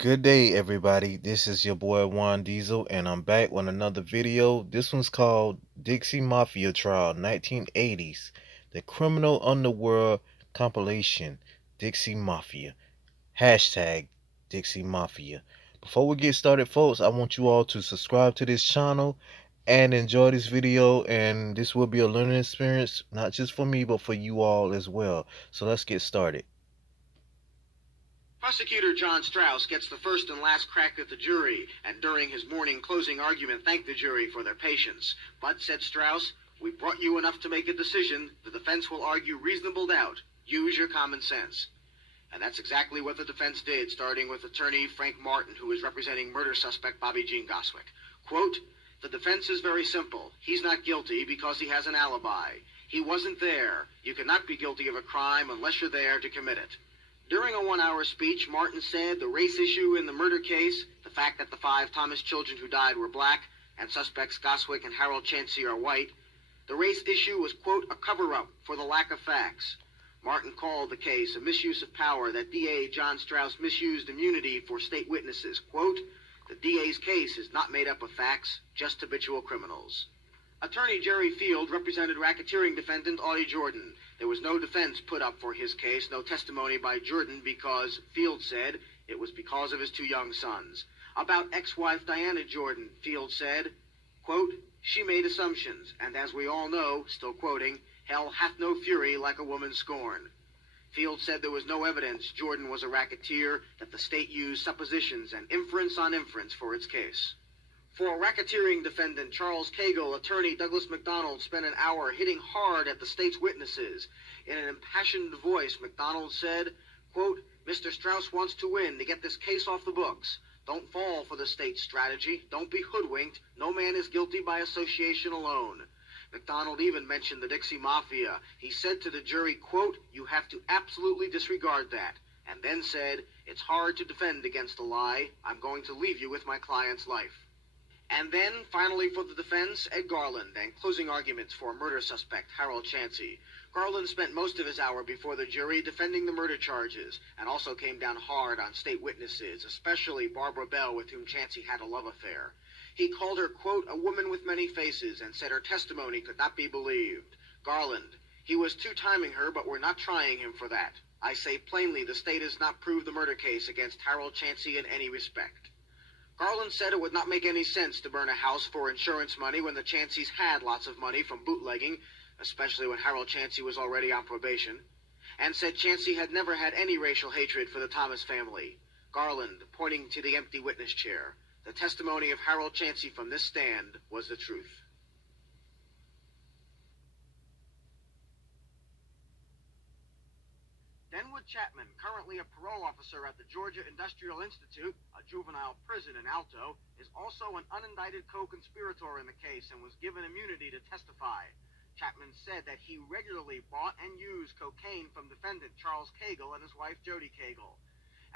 Good day, everybody. This is your boy Juan Diesel, and I'm back with another video. This one's called Dixie Mafia Trial 1980s, the Criminal Underworld Compilation, Dixie Mafia. Hashtag Dixie Mafia. Before we get started, folks, I want you all to subscribe to this channel and enjoy this video. And this will be a learning experience, not just for me, but for you all as well. So let's get started. Prosecutor John Strauss gets the first and last crack at the jury, and during his morning closing argument thanked the jury for their patience. But, said Strauss, we brought you enough to make a decision. The defense will argue reasonable doubt. Use your common sense. And that's exactly what the defense did, starting with attorney Frank Martin, who is representing murder suspect Bobby Jean Goswick. Quote, the defense is very simple. He's not guilty because he has an alibi. He wasn't there. You cannot be guilty of a crime unless you're there to commit it. During a one-hour speech, Martin said the race issue in the murder case, the fact that the 5 Thomas children who died were black, and suspects Goswick and Harold Chansey are white, the race issue was, quote, a cover-up for the lack of facts. Martin called the case a misuse of power, that DA John Strauss misused immunity for state witnesses. Quote, the DA's case is not made up of facts, just habitual criminals. Attorney Jerry Field represented racketeering defendant Audie Jordan. There was no defense put up for his case, no testimony by Jordan, because, Field said, it was because of his 2 young sons. About ex-wife Diana Jordan, Field said, quote, she made assumptions, and as we all know, still quoting, hell hath no fury like a woman scorned. Field said there was no evidence Jordan was a racketeer, that the state used suppositions and inference on inference for its case. For racketeering defendant Charles Cagle, attorney Douglas McDonald spent an hour hitting hard at the state's witnesses. In an impassioned voice, McDonald said, quote, Mr. Strauss wants to win to get this case off the books. Don't fall for the state's strategy. Don't be hoodwinked. No man is guilty by association alone. McDonald even mentioned the Dixie Mafia. He said to the jury, quote, you have to absolutely disregard that. And then said, it's hard to defend against a lie. I'm going to leave you with my client's life. And then, finally for the defense, Ed Garland, and closing arguments for murder suspect Harold Chansey. Garland spent most of his hour before the jury defending the murder charges, and also came down hard on state witnesses, especially Barbara Bell, with whom Chansey had a love affair. He called her, quote, a woman with many faces, and said her testimony could not be believed. Garland, he was two-timing her, but we're not trying him for that. I say plainly the state has not proved the murder case against Harold Chansey in any respect. Garland said it would not make any sense to burn a house for insurance money when the Chanseys had lots of money from bootlegging, especially when Harold Chansey was already on probation, and said Chansey had never had any racial hatred for the Thomas family. Garland, pointing to the empty witness chair, the testimony of Harold Chansey from this stand was the truth. Denwood Chapman, currently a parole officer at the Georgia Industrial Institute, a juvenile prison in Alto, is also an unindicted co-conspirator in the case and was given immunity to testify. Chapman said that he regularly bought and used cocaine from defendant Charles Cagle and his wife Jody Cagle,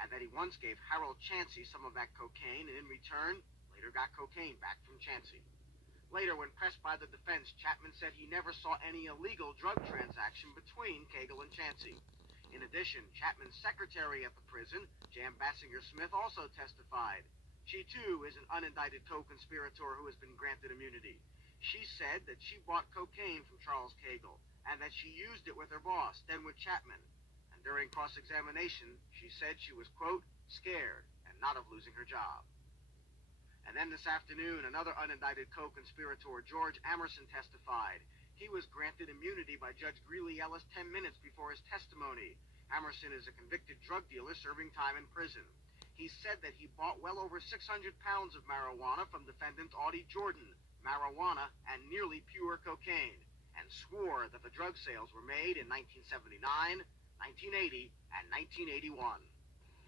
and that he once gave Harold Chansey some of that cocaine and in return later got cocaine back from Chansey. Later, when pressed by the defense, Chapman said he never saw any illegal drug transaction between Cagle and Chansey. In addition, Chapman's secretary at the prison, Jan Bassinger-Smith, also testified. She, too, is an unindicted co-conspirator who has been granted immunity. She said that she bought cocaine from Charles Cagle and that she used it with her boss, Denwood Chapman. And during cross-examination, she said she was, quote, scared and not of losing her job. And then this afternoon, another unindicted co-conspirator, George Amerson, testified. He was granted immunity by Judge Greeley Ellis 10 minutes before his testimony. Amerson is a convicted drug dealer serving time in prison. He said that he bought well over 600 pounds of marijuana from defendant Audie Jordan, marijuana and nearly pure cocaine, and swore that the drug sales were made in 1979, 1980, and 1981.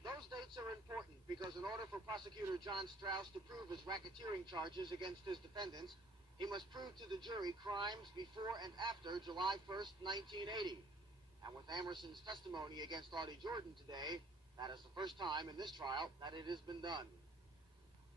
Those dates are important because in order for prosecutor John Strauss to prove his racketeering charges against his defendants, he must prove to the jury crimes before and after July 1st, 1980. And with Amerson's testimony against Audie Jordan today, that is the first time in this trial that it has been done.